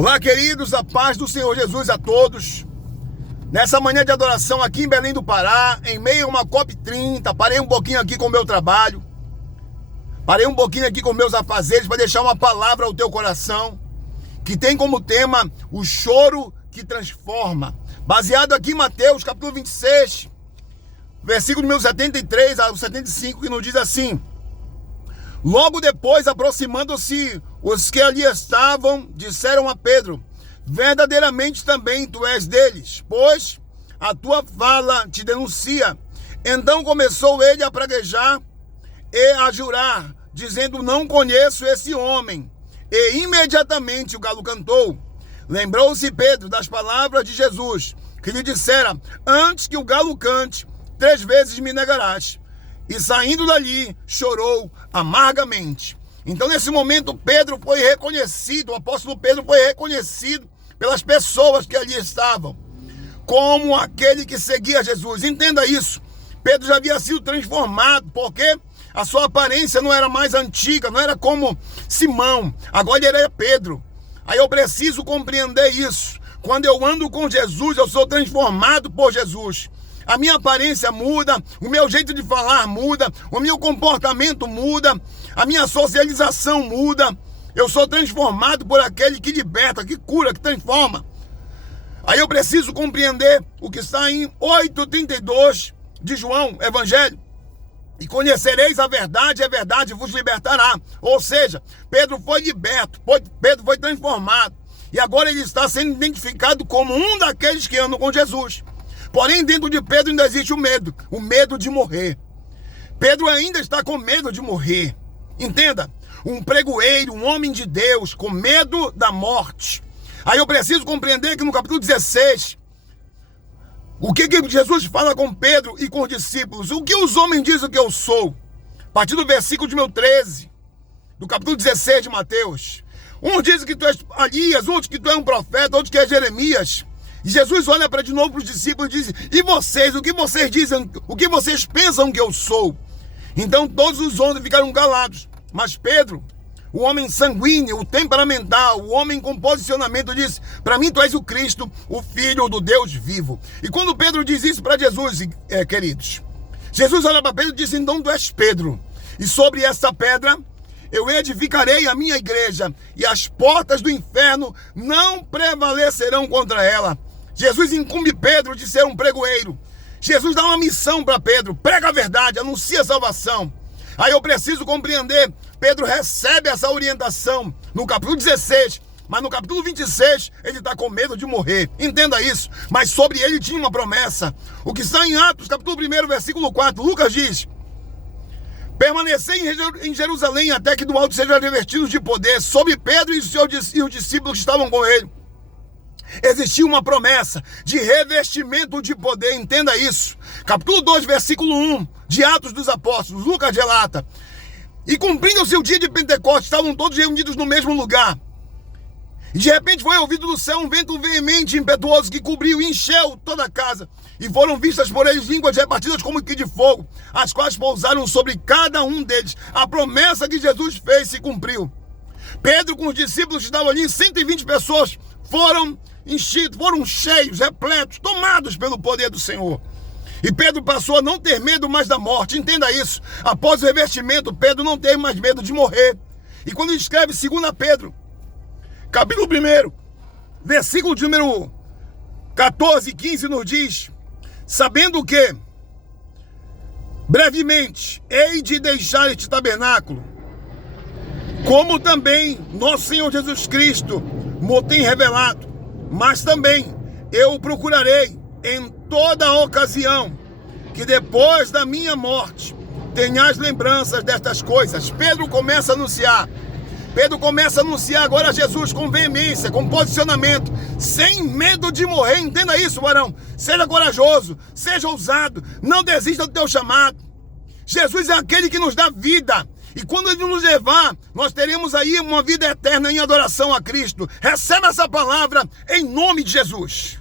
Olá, queridos, a paz do Senhor Jesus a todos. Nessa manhã de adoração aqui em Belém do Pará, em meio a uma COP30, parei um pouquinho aqui com o meu trabalho, parei um pouquinho aqui com meus afazeres para deixar uma palavra ao teu coração, que tem como tema o choro que transforma. Baseado aqui em Mateus, capítulo 26, versículo número 73 ao 75, que nos diz assim: logo depois, aproximando-se os que ali estavam, disseram a Pedro: verdadeiramente também tu és deles, pois a tua fala te denuncia. Então começou ele a praguejar e a jurar, dizendo: não conheço esse homem. E imediatamente o galo cantou. Lembrou-se Pedro das palavras de Jesus, que lhe dissera: antes que o galo cante, 3 vezes me negarás. E saindo dali, chorou amargamente. Então, nesse momento, Pedro foi reconhecido, o apóstolo Pedro foi reconhecido pelas pessoas que ali estavam, como aquele que seguia Jesus. Entenda isso. Pedro já havia sido transformado, porque a sua aparência não era mais antiga, não era como Simão, agora ele era Pedro. Aí eu preciso compreender isso. Quando eu ando com Jesus, eu sou transformado por Jesus. A minha aparência muda, o meu jeito de falar muda, o meu comportamento muda, a minha socialização muda. Eu sou transformado por aquele que liberta, que cura, que transforma. Aí eu preciso compreender o que está em 8:32 de João, Evangelho. E conhecereis a verdade vos libertará. Ou seja, Pedro foi liberto, Pedro foi transformado. E agora ele está sendo identificado como um daqueles que andam com Jesus. Porém, dentro de Pedro ainda existe o medo de morrer. Pedro ainda está com medo de morrer. Entenda, um pregoeiro, um homem de Deus, com medo da morte. Aí eu preciso compreender que no capítulo 16, o que Jesus fala com Pedro e com os discípulos? O que os homens dizem que eu sou? A partir do versículo de 13, do capítulo 16 de Mateus. Uns dizem que tu és Elias, outros que tu és um profeta, outros que és Jeremias. E Jesus olha para de novo para os discípulos e diz: e vocês, o que vocês dizem, o que vocês pensam que eu sou? Então todos os homens ficaram calados. Mas Pedro, o homem sanguíneo, o temperamental, o homem com posicionamento, disse: para mim tu és o Cristo, o Filho do Deus vivo. E quando Pedro diz isso para Jesus, queridos, Jesus olha para Pedro e diz: então tu és Pedro, e sobre essa pedra eu edificarei a minha igreja, e as portas do inferno não prevalecerão contra ela. Jesus incumbe Pedro de ser um pregoeiro. Jesus dá uma missão para Pedro: prega a verdade, anuncia a salvação. Aí eu preciso compreender, Pedro recebe essa orientação no capítulo 16, mas no capítulo 26 ele está com medo de morrer. Entenda isso. Mas sobre ele tinha uma promessa. O que está em Atos, capítulo 1, versículo 4, Lucas diz: permanecei em Jerusalém até que do alto sejam revestidos de poder. Sobre Pedro e os discípulos que estavam com ele existia uma promessa de revestimento de poder. Entenda isso. Capítulo 2, versículo 1 de Atos dos Apóstolos, Lucas relata: e cumprindo-se o dia de Pentecostes, estavam todos reunidos no mesmo lugar. E de repente foi ouvido do céu um vento veemente e impetuoso que cobriu e encheu toda a casa. E foram vistas por eles línguas repartidas como que de fogo, as quais pousaram sobre cada um deles. A promessa que Jesus fez se cumpriu. Pedro com os discípulos que estavam ali, 120 pessoas, foram enchidos, foram cheios, repletos, tomados pelo poder do Senhor. E Pedro passou a não ter medo mais da morte. Entenda isso. Após o revestimento, Pedro não teve mais medo de morrer. E quando ele escreve 2 Pedro, capítulo 1, versículo de número 14 e 15, nos diz: sabendo que brevemente hei de deixar este tabernáculo, como também nosso Senhor Jesus Cristo me tem revelado, mas também eu o procurarei em toda ocasião, que depois da minha morte tenhas lembranças destas coisas. Pedro começa a anunciar agora Jesus com veemência, com posicionamento, sem medo de morrer. Entenda isso, varão. Seja corajoso, seja ousado, não desista do teu chamado. Jesus é aquele que nos dá vida. E quando ele nos levar, nós teremos aí uma vida eterna em adoração a Cristo. Receba essa palavra em nome de Jesus.